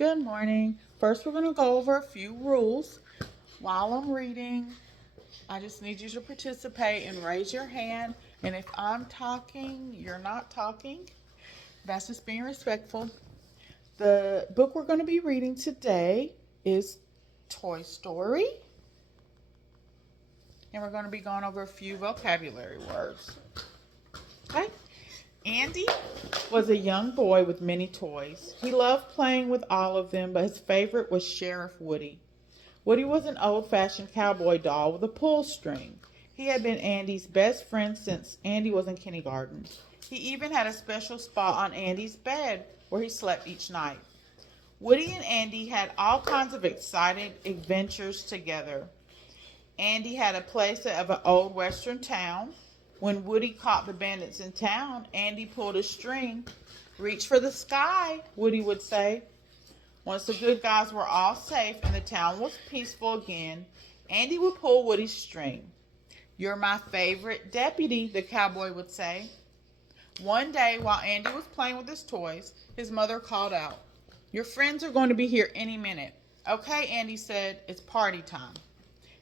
Good morning. First, we're going to go over a few rules. While I'm reading, I just need you to participate and raise your hand. And if I'm talking, you're not talking. That's just being respectful. The book we're going to be reading today is Toy Story. And we're going to be going over a few vocabulary words. Okay? Andy was a young boy with many toys. He loved playing with all of them, but his favorite was Sheriff Woody. Woody was an old-fashioned cowboy doll with a pull string. He had been Andy's best friend since Andy was in kindergarten. He even had a special spot on Andy's bed where he slept each night. Woody and Andy had all kinds of exciting adventures together. Andy had a playset of an old western town. When Woody caught the bandits in town, Andy pulled a string. "Reach for the sky," Woody would say. Once the good guys were all safe and the town was peaceful again, Andy would pull Woody's string. "You're my favorite deputy," the cowboy would say. One day, while Andy was playing with his toys, his mother called out, "Your friends are going to be here any minute." "Okay," Andy said, "it's party time."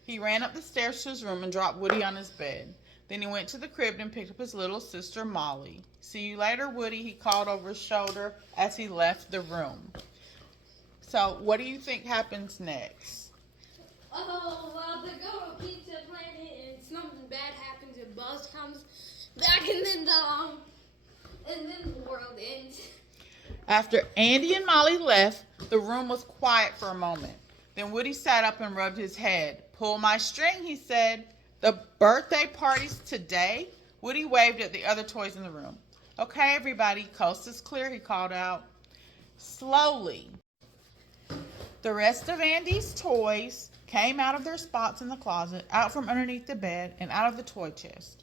He ran up the stairs to his room and dropped Woody on his bed. Then he went to the crib and picked up his little sister, Molly. "See you later, Woody," he called over his shoulder as he left the room. So, what do you think happens next? Oh, well, they go to Pizza Planet and something bad happens and Buzz comes back and then the world ends. After Andy and Molly left, the room was quiet for a moment. Then Woody sat up and rubbed his head. "Pull my string," he said. "The birthday party's today?" Woody waved at the other toys in the room. "Okay, everybody, coast is clear," he called out. Slowly, the rest of Andy's toys came out of their spots in the closet, out from underneath the bed, and out of the toy chest.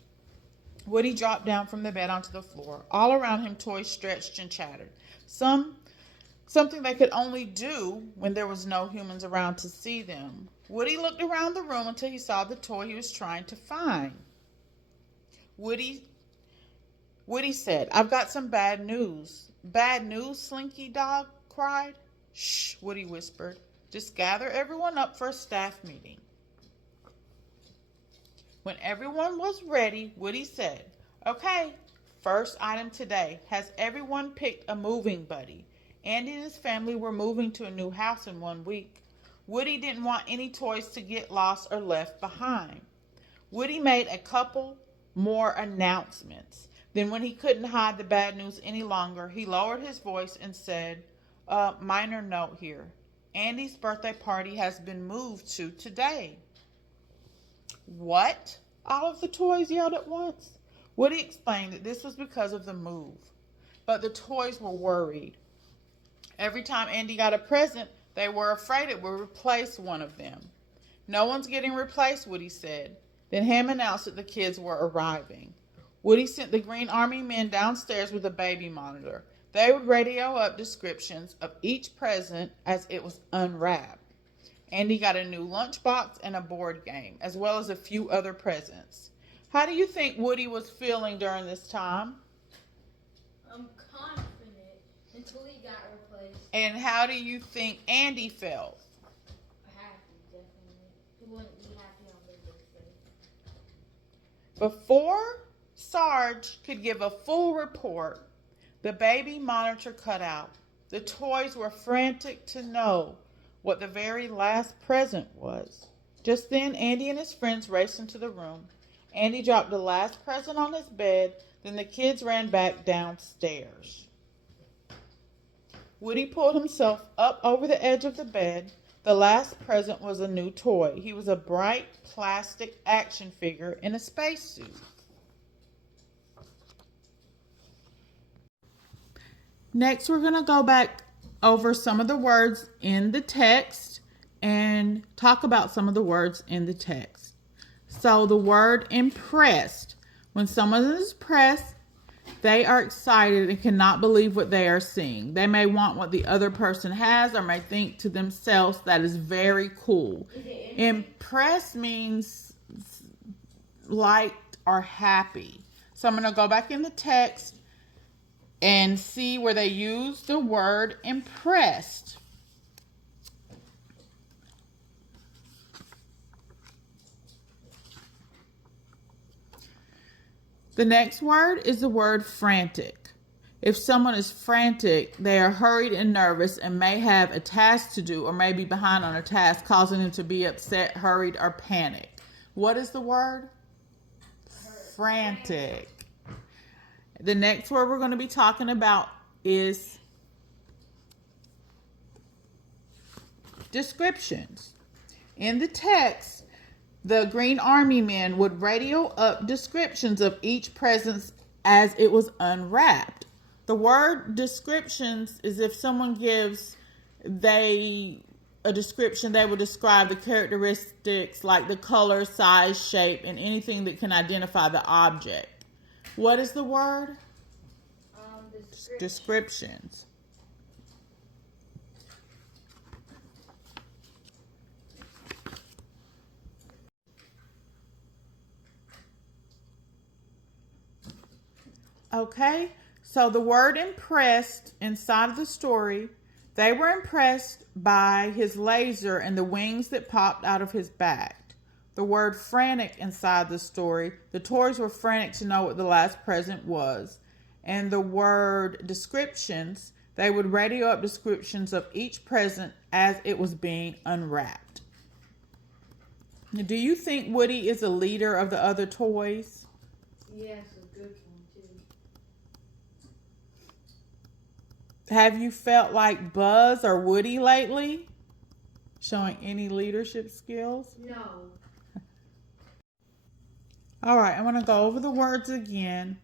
Woody dropped down from the bed onto the floor. All around him, toys stretched and chattered. Something they could only do when there was no humans around to see them. Woody looked around the room until he saw the toy he was trying to find. Woody said, "I've got some bad news." "Bad news?" Slinky Dog cried. "Shh," Woody whispered. "Just gather everyone up for a staff meeting." When everyone was ready, Woody said, "Okay, first item today. Has everyone picked a moving buddy?" Andy and his family were moving to a new house in 1 week. Woody didn't want any toys to get lost or left behind. Woody made a couple more announcements. Then, when he couldn't hide the bad news any longer, he lowered his voice and said, "Minor note here. Andy's birthday party has been moved to today." "What?" all of the toys yelled at once. Woody explained that this was because of the move. But the toys were worried. Every time Andy got a present, they were afraid it would replace one of them. "No one's getting replaced," Woody said. Then Ham announced that the kids were arriving. Woody sent the Green Army men downstairs with a baby monitor. They would radio up descriptions of each present as it was unwrapped. Andy got a new lunchbox and a board game, as well as a few other presents. How do you think Woody was feeling during this time? I'm confident until he got replaced. And how do you think Andy felt? Happy, definitely. He wouldn't be happy on their birthday. Before Sarge could give a full report, the baby monitor cut out. The toys were frantic to know what the very last present was. Just then, Andy and his friends raced into the room. Andy dropped the last present on his bed, then the kids ran back downstairs. Woody pulled himself up over the edge of the bed. The last present was a new toy. He was a bright plastic action figure in a spacesuit. Next, we're going to go back over some of the words in the text and talk about some of the words in the text. So the word impressed. When someone is impressed, they are excited and cannot believe what they are seeing. They may want what the other person has or may think to themselves, "That is very cool." Impressed means liked or happy. So I'm going to go back in the text and see where they use the word impressed. The next word is the word frantic. If someone is frantic, they are hurried and nervous and may have a task to do or may be behind on a task, causing them to be upset, hurried, or panicked. What is the word? Frantic. The next word we're going to be talking about is descriptions. In the text, the Green Army men would radio up descriptions of each present as it was unwrapped. The word descriptions is if someone gives a description, they will describe the characteristics like the color, size, shape, and anything that can identify the object. What is the word? Descriptions. Okay, so the word impressed inside of the story, they were impressed by his laser and the wings that popped out of his back. The word frantic inside the story, the toys were frantic to know what the last present was. And the word descriptions, they would radio up descriptions of each present as it was being unwrapped. Do you think Woody is a leader of the other toys? Yes, a good one too. Have you felt like Buzz or Woody lately? Showing any leadership skills? No. All right, I'm going to go over the words again.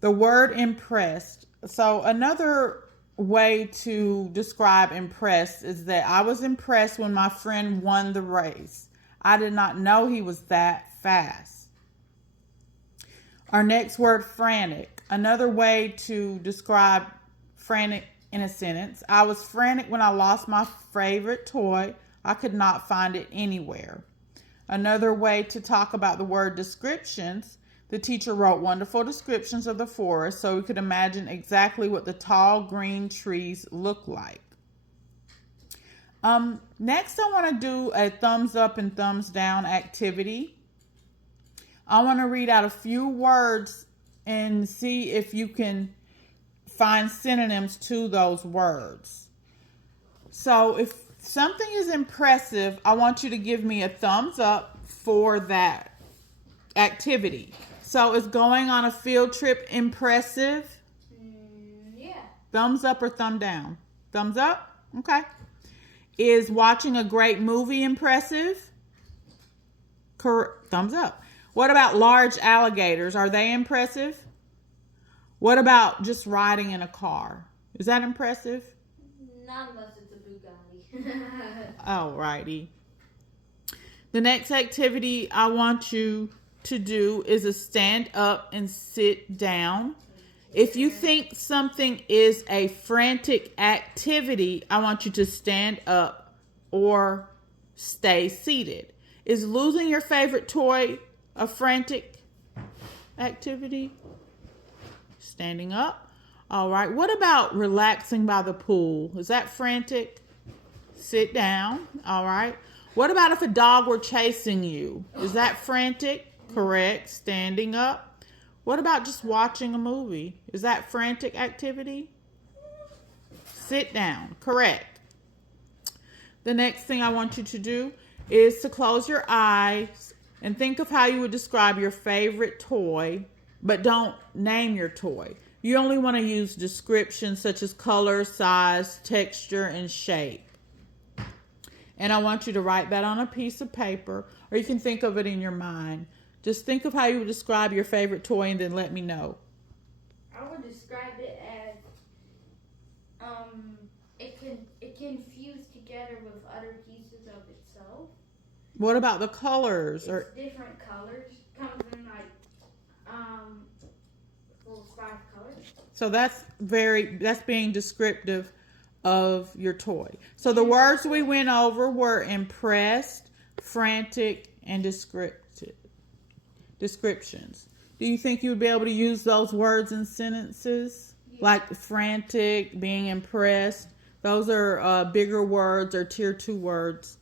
The word impressed. So another way to describe impressed is that I was impressed when my friend won the race. I did not know he was that fast. Our next word, frantic. Another way to describe frantic in a sentence. I was frantic when I lost my favorite toy. I could not find it anywhere. Another way to talk about the word descriptions, the teacher wrote wonderful descriptions of the forest so we could imagine exactly what the tall green trees look like. Next, I want to do a thumbs up and thumbs down activity. I want to read out a few words and see if you can find synonyms to those words. So if something is impressive, I want you to give me a thumbs up for that activity. So is going on a field trip impressive? Yeah. Thumbs up or thumb down? Thumbs up? Okay. Is watching a great movie impressive? Thumbs up. What about large alligators? Are they impressive? What about just riding in a car? Is that impressive? Not unless it's a Bugatti. Alrighty. The next activity I want you to do is a stand up and sit down. If you think something is a frantic activity, I want you to stand up or stay seated. Is losing your favorite toy a frantic activity? Standing up. All right. What about relaxing by the pool? Is that frantic? Sit down. All right. What about if a dog were chasing you? Is that frantic? Correct. Standing up. What about just watching a movie? Is that frantic activity? Sit down. Correct. The next thing I want you to do is to close your eyes and think of how you would describe your favorite toy, but don't name your toy. You only want to use descriptions such as color, size, texture, and shape. And I want you to write that on a piece of paper, or you can think of it in your mind. Just think of how you would describe your favorite toy and then let me know. I would describe it as it can fuse together with other pieces of itself. What about the colors? It's different colors. Comes in like little 5 colors. So that's being descriptive of your toy. So the words we went over were impressed, frantic, and descriptions. Do you think you would be able to use those words in sentences? Yeah. Like frantic, being impressed. Those are bigger words or tier 2 words.